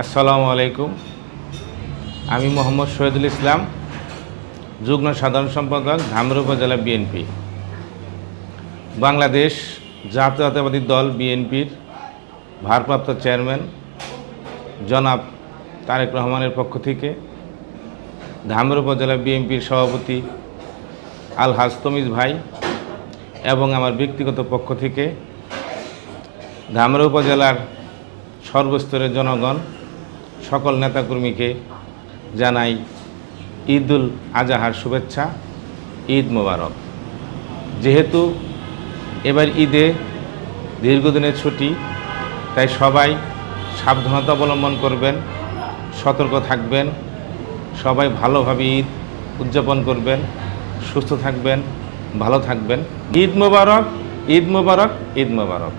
আসসালামু আলাইকুম। আমি মোহাম্মদ শহীদুল ইসলাম, যুগ্ম সাধারণ সম্পাদক, ধামর উপজেলা বিএনপি। বাংলাদেশ জাতীয়তাবাদী দল বিএনপির ভারপ্রাপ্ত চেয়ারম্যান জনাব তারেক রহমানের পক্ষ থেকে ধামর উপজেলা বিএনপির সভাপতি আলহাজ তমিজ ভাই এবং আমার ব্যক্তিগত পক্ষ থেকে ধামরা উপজেলার সর্বস্তরের জনগণ, সকল নেতাকর্মীকে জানাই ঈদুল আজাহার শুভেচ্ছা, ঈদ মোবারক। যেহেতু এবার ঈদে দীর্ঘদিনের ছুটি, তাই সবাই সাবধানতা অবলম্বন করবেন, সতর্ক থাকবেন, সবাই ভালোভাবে ঈদ উদযাপন করবেন, সুস্থ থাকবেন, ভালো থাকবেন। ঈদ মোবারক ঈদ মোবারক ঈদ মোবারক।